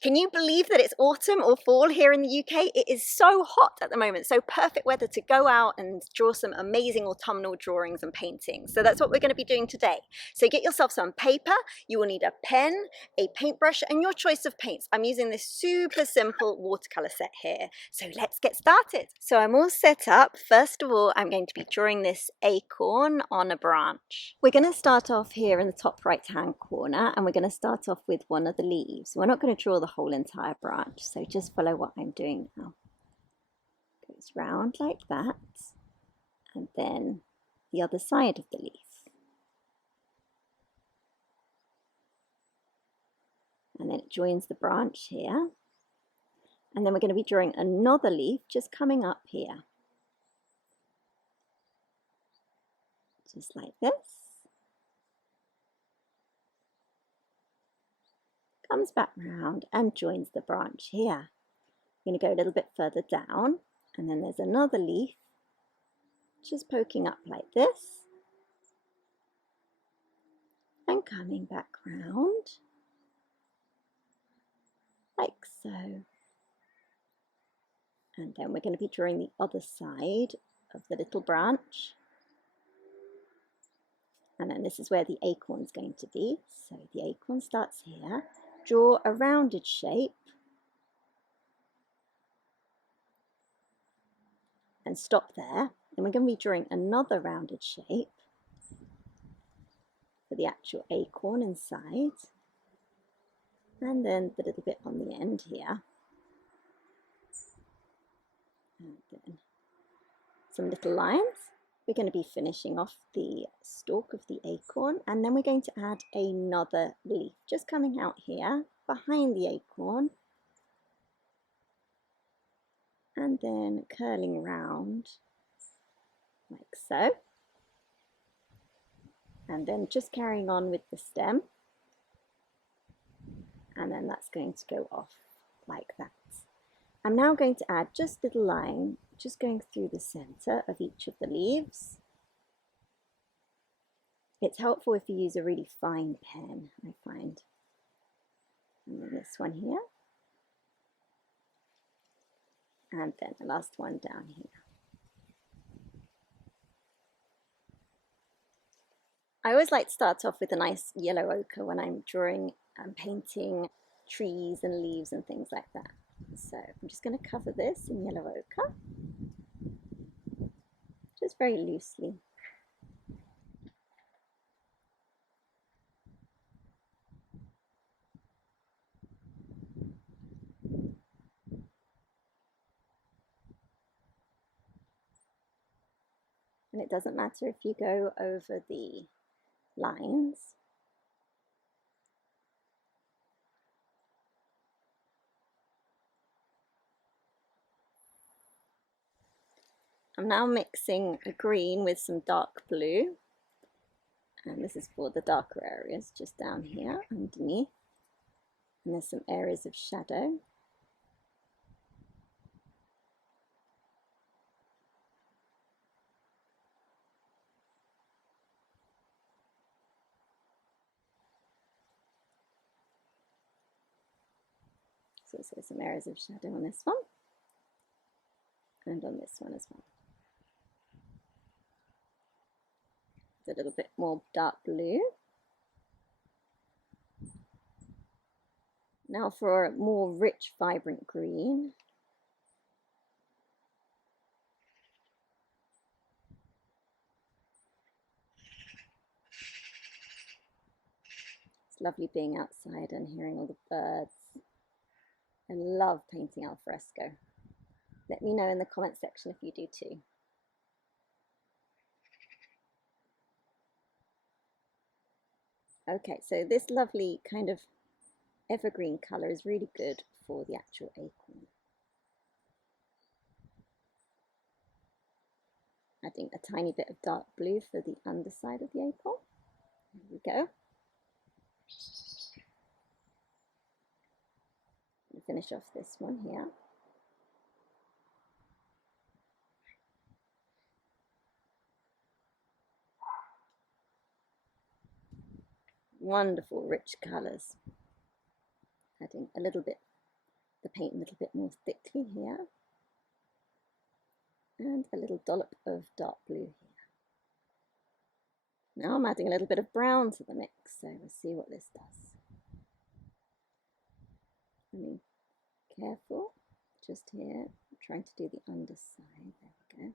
Can you believe that it's autumn or fall here in the UK? It is so hot at the moment, so perfect weather to go out and draw some amazing autumnal drawings and paintings. So that's what we're going to be doing today. So get yourself some paper, you will need a pen, a paintbrush, and your choice of paints. I'm using this super simple watercolor set here. So let's get started. So I'm all set up. First of all, I'm going to be drawing this acorn on a branch. We're going to start off here in the top right hand corner, and we're going to start off with one of the leaves. We're not going to draw the whole entire branch, so just follow what I'm doing now. Goes round like that, and then the other side of the leaf. And then it joins the branch here. And then we're going to be drawing another leaf just coming up here. Just like this. Comes back round and joins the branch here. I'm going to go a little bit further down, and then there's another leaf just poking up like this and coming back round like so. And then we're going to be drawing the other side of the little branch. And then this is where the acorn is going to be. So the acorn starts here. Draw a rounded shape and stop there. Then we're going to be drawing another rounded shape for the actual acorn inside. And then the little bit on the end here. And then some little lines. We're going to be finishing off the stalk of the acorn, and then we're going to add another leaf just coming out here behind the acorn, and then curling round like so, and then just carrying on with the stem, and then that's going to go off like that. I'm now going to add just a little line just going through the center of each of the leaves. It's helpful if you use a really fine pen, I find. And then this one here. And then the last one down here. I always like to start off with a nice yellow ochre when I'm drawing and painting trees and leaves and things like that. So I'm just going to cover this in yellow ochre, just very loosely. And it doesn't matter if you go over the lines. I'm now mixing a green with some dark blue, and this is for the darker areas just down here underneath, and there's some areas of shadow. So there's some areas of shadow on this one, and on this one as well. A little bit more dark blue. Now for a more rich, vibrant green. It's lovely being outside and hearing all the birds. I love painting al fresco. Let me know in the comment section if you do too. Okay, so this lovely kind of evergreen colour is really good for the actual acorn. Adding a tiny bit of dark blue for the underside of the acorn. There we go. And finish off this one here. Wonderful rich colours. adding a little bit, the paint a little bit more thickly here, and a little dollop of dark blue here. Now I'm adding a little bit of brown to the mix, so we'll see what this does. I mean, careful, just here, I'm trying to do the underside, there we go.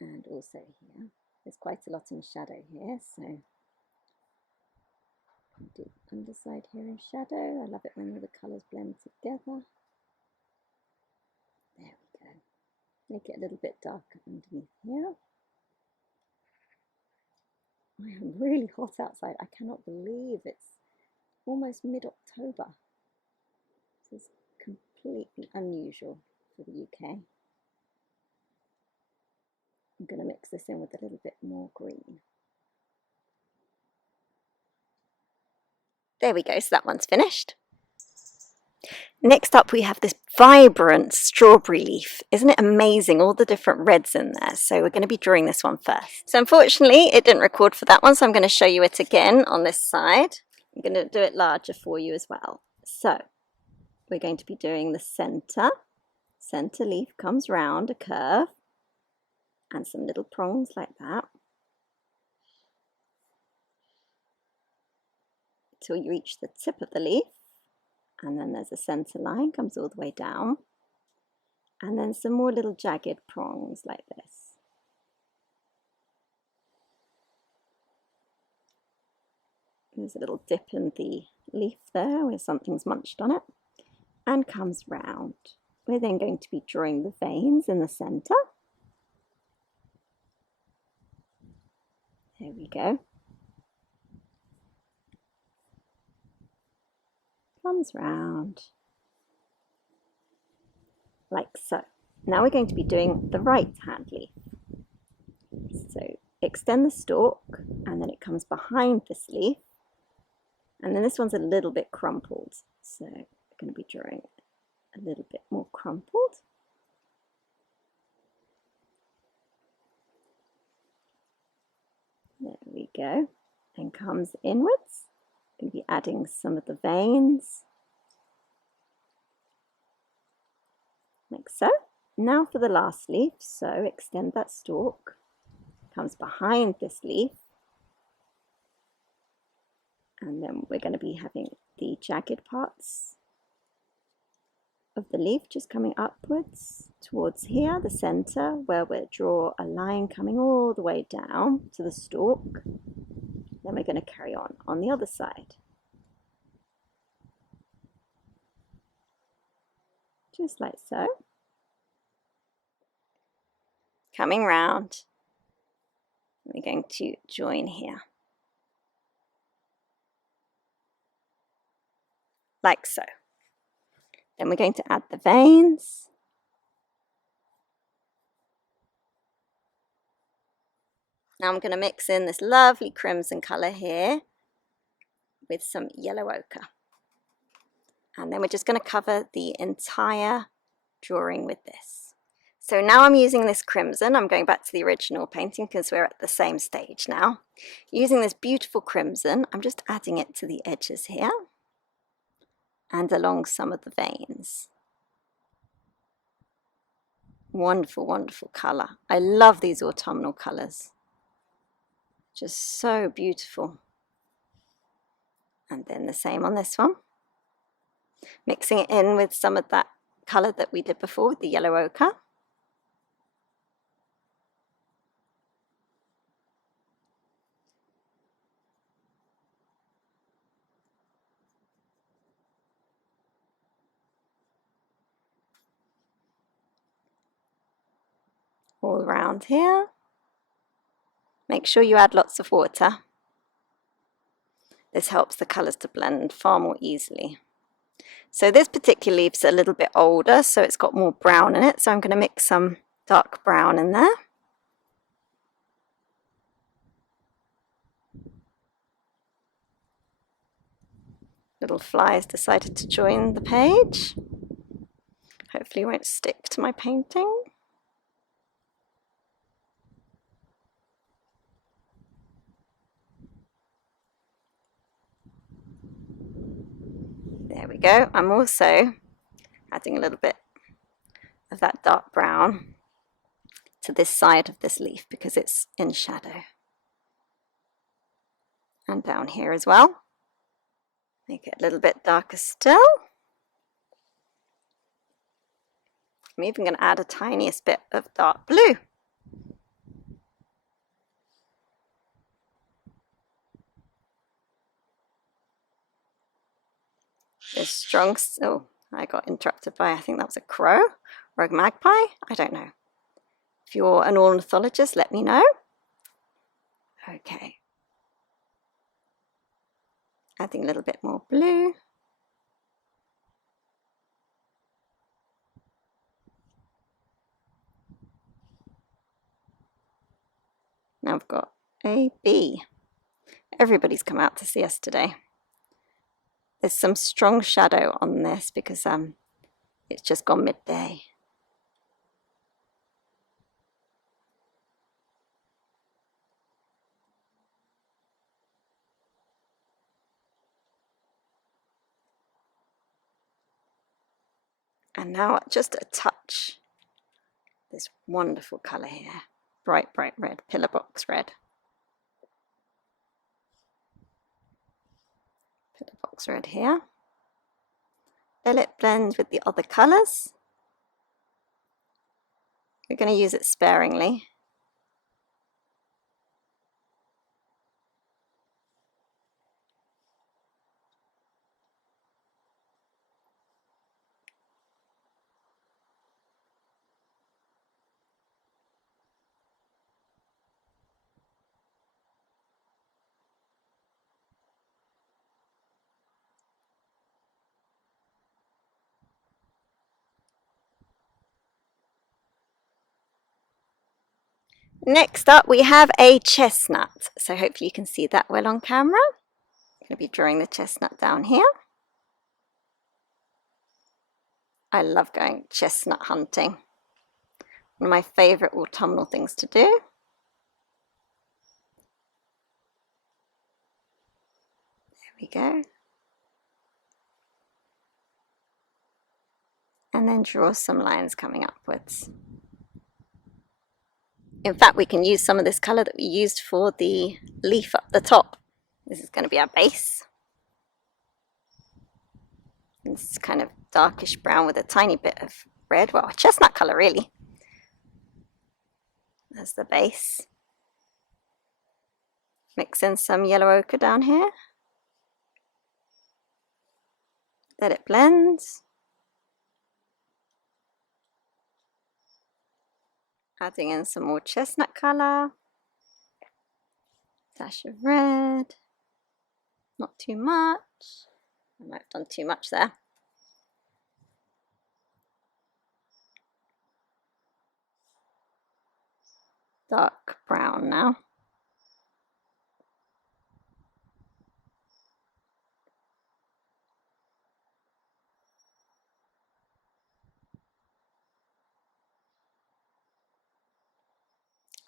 And also here, there's quite a lot in shadow here, so I'll do the underside here in shadow. I love it when all the colours blend together. There we go. Make it a little bit darker underneath here. I am really hot outside. I cannot believe it's almost mid-October. This is completely unusual for the UK. I'm going to mix this in with a little bit more green. There we go, so that one's finished. Next up we have this vibrant strawberry leaf. Isn't it amazing, all the different reds in there? So we're going to be drawing this one first. So unfortunately it didn't record for that one, so I'm going to show you it again on this side. I'm going to do it larger for you as well. So we're going to be doing the centre. Centre leaf comes round a curve and some little prongs like that till you reach the tip of the leaf, and then there's a centre line, comes all the way down, and then some more little jagged prongs like this. There's a little dip in the leaf there where something's munched on it, and comes round. We're then going to be drawing the veins in the centre. There we go. Comes round like so. Now we're going to be doing the right hand leaf. So extend the stalk, and then it comes behind this leaf, and then this one's a little bit crumpled, so we're going to be drawing a little bit more crumpled. There we go, and comes inwards. Going to be adding some of the veins, like so. Now for the last leaf, so extend that stalk, comes behind this leaf, and then we're going to be having the jagged parts of the leaf just coming upwards towards here, the centre, where we'll draw a line coming all the way down to the stalk. Then we're going to carry on the other side. Just like so. Coming round. We're going to join here. Like so. Then we're going to add the veins. Now I'm going to mix in this lovely crimson colour here with some yellow ochre. And then we're just going to cover the entire drawing with this. So now I'm using this crimson. I'm going back to the original painting because we're at the same stage now. Using this beautiful crimson, I'm just adding it to the edges here and along some of the veins. Wonderful, wonderful colour. I love these autumnal colours. Just so beautiful. And then the same on this one. Mixing it in with some of that colour that we did before with the yellow ochre. All around here. Make sure you add lots of water. This helps the colours to blend far more easily. So this particular leaf's a little bit older, so it's got more brown in it, so I'm going to mix some dark brown in there. Little flies decided to join the page. Hopefully it won't stick to my painting. go. I'm also adding a little bit of that dark brown to this side of this leaf because it's in shadow. And down here as well. Make it a little bit darker still. I'm even going to add a tiniest bit of dark blue. There's strong, oh, I got interrupted by, I think that was a crow or a magpie, I don't know. If you're an ornithologist, let me know. Okay. Adding a little bit more blue. Now I've got a bee. Everybody's come out to see us today. There's some strong shadow on this because it's just gone midday. And now just a touch, this wonderful colour here, bright, bright red, pillar box red. Pillar box red here. Let it blend with the other colours. We're going to use it sparingly. Next up we have a chestnut, so hopefully you can see that well on camera. I'm going to be drawing the chestnut down here. I love going chestnut hunting. One of my favourite autumnal things to do. There we go. And then draw some lines coming upwards. In fact, we can use some of this colour that we used for the leaf up the top. This is going to be our base. It's kind of darkish brown with a tiny bit of red, well, chestnut colour really. There's the base. Mix in some yellow ochre down here. Let it blend. Adding in some more chestnut colour. Dash of red. Not too much. I might have done too much there. Dark brown now.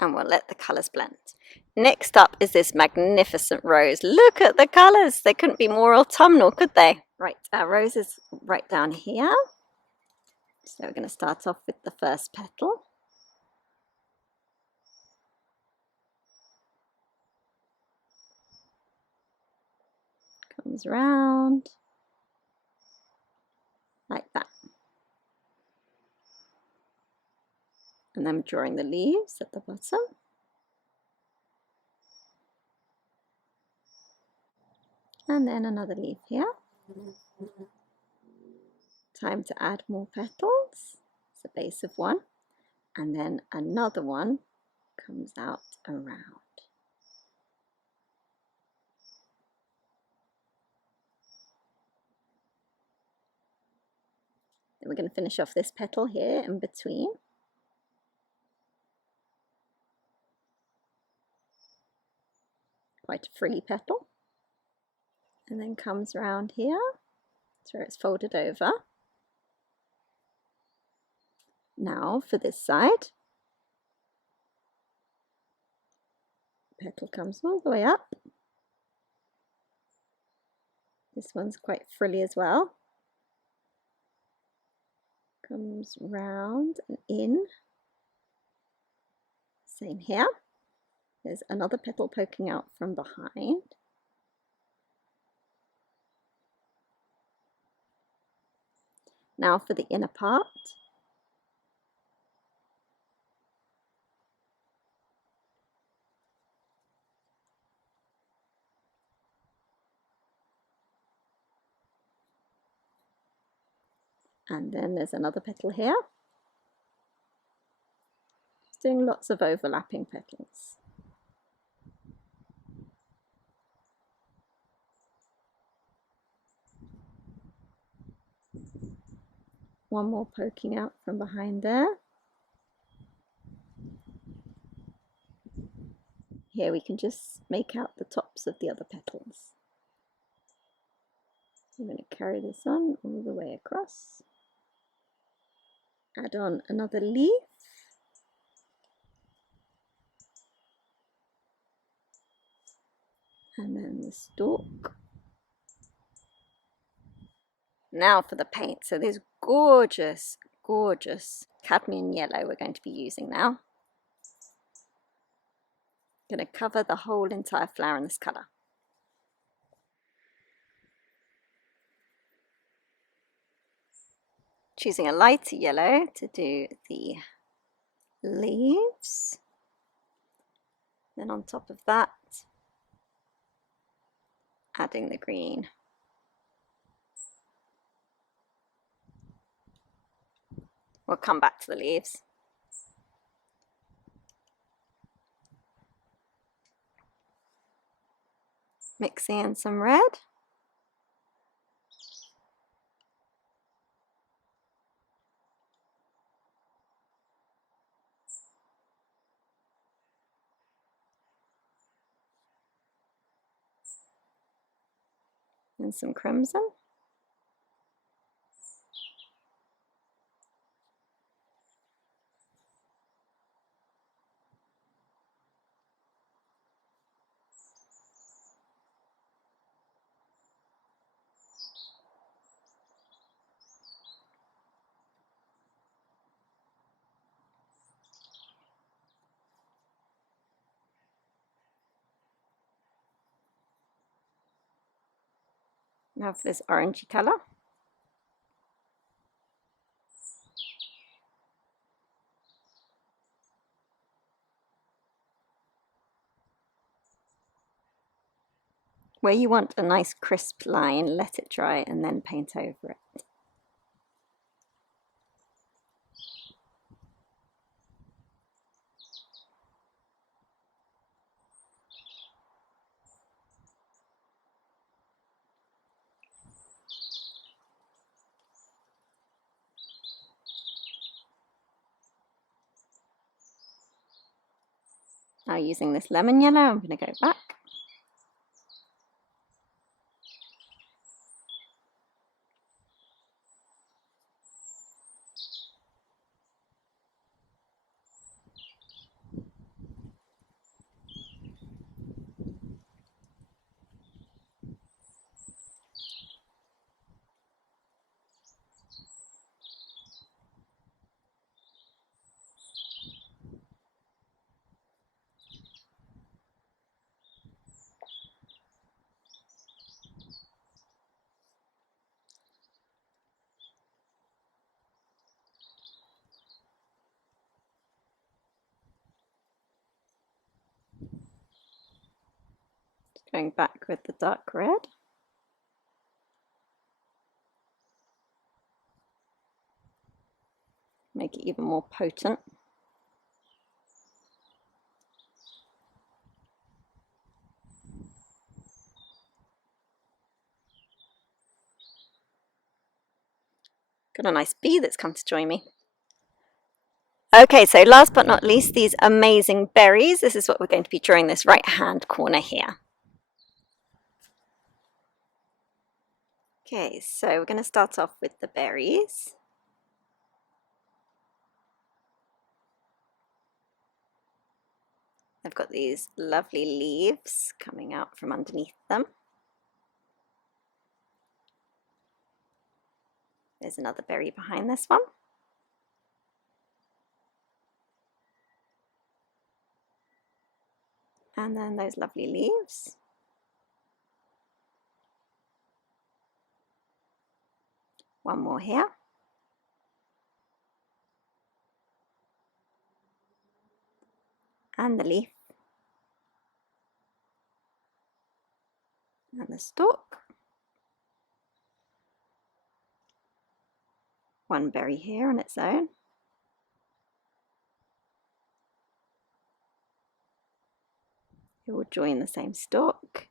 And we'll let the colours blend. Next up is this magnificent rose. Look at the colours. They couldn't be more autumnal, could they? Right, our rose is right down here. So we're going to start off with the first petal. Comes round like that. And then drawing the leaves at the bottom. And then another leaf here. Time to add more petals. It's a base of one. And then another one comes out around. Then we're going to finish off this petal here in between. Quite a frilly petal. And then comes round here. That's where it's folded over. Now for this side. Petal comes all the way up. This one's quite frilly as well. comes round and in. Same here. There's another petal poking out from behind. Now for the inner part. And then there's another petal here. It's doing lots of overlapping petals. One more poking out from behind there. Here we can just make out the tops of the other petals. I'm going to carry this on all the way across. Add on another leaf. And then the stalk. Now for the paint. So this gorgeous, gorgeous cadmium yellow we're going to be using now. I'm going to cover the whole entire flower in this colour. Choosing a lighter yellow to do the leaves. Then on top of that, adding the green. We'll come back to the leaves. Mixing in some red. And some crimson. Now for this orangey colour. Where you want a nice crisp line, let it dry and then paint over it. Now using this lemon yellow, I'm going to go back. Going back with the dark red. Make it even more potent. Got a nice bee that's come to join me. Okay, so last but not least, these amazing berries. This is what we're going to be drawing this right-hand corner here. Okay, so we're going to start off with the berries. They've got these lovely leaves coming out from underneath them. There's another berry behind this one. And then those lovely leaves. One more here. And the leaf. And the stalk. One berry here on its own. It will join the same stalk.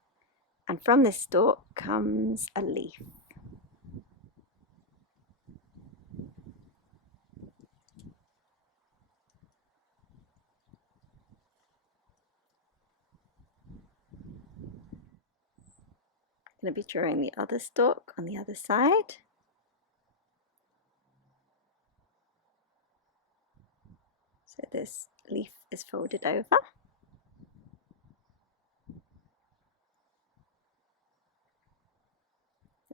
And from this stalk comes a leaf. I'm going to be drawing the other stalk on the other side. So this leaf is folded over.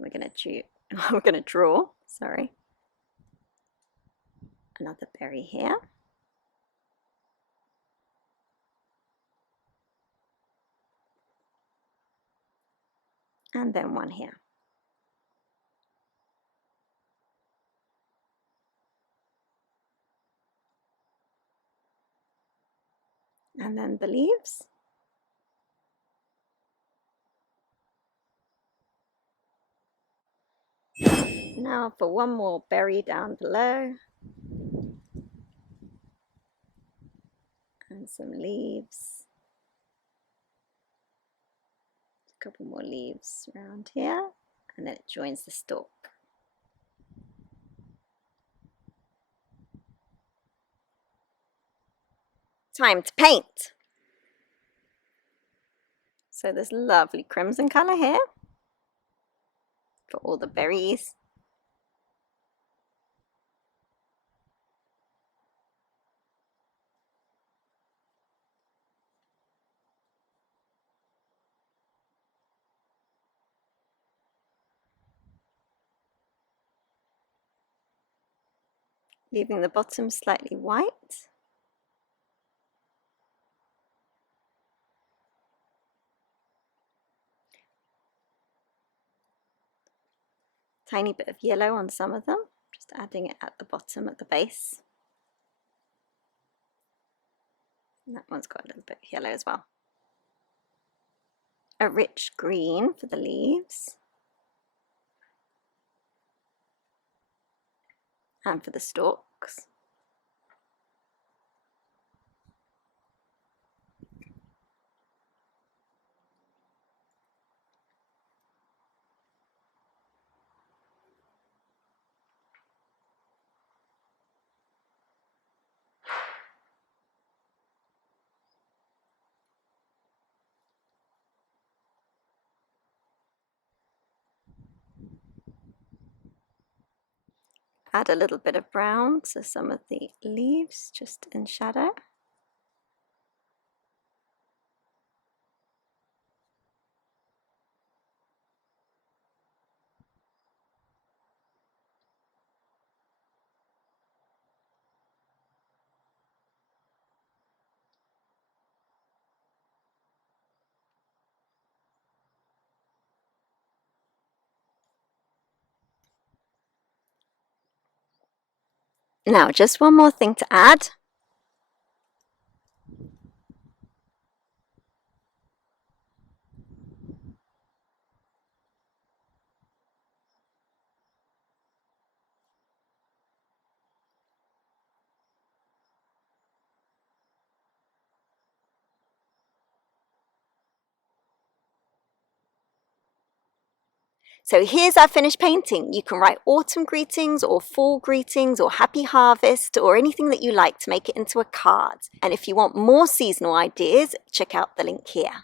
We're going to draw, sorry, another berry here. And then one here. And then the leaves. Now for one more berry down below. And some leaves. A couple more leaves around here. And then it joins the stalk. Time to paint. So there's lovely crimson colour here for all the berries. Leaving the bottom slightly white. Tiny bit of yellow on some of them, just adding it at the bottom at the base. And that one's got a little bit of yellow as well. A rich green for the leaves. And for the stalks. Add a little bit of brown to some of the leaves just in shadow. Now, just one more thing to add. So here's our finished painting. You can write autumn greetings or fall greetings or happy harvest or anything that you like to make it into a card. And if you want more seasonal ideas, check out the link here.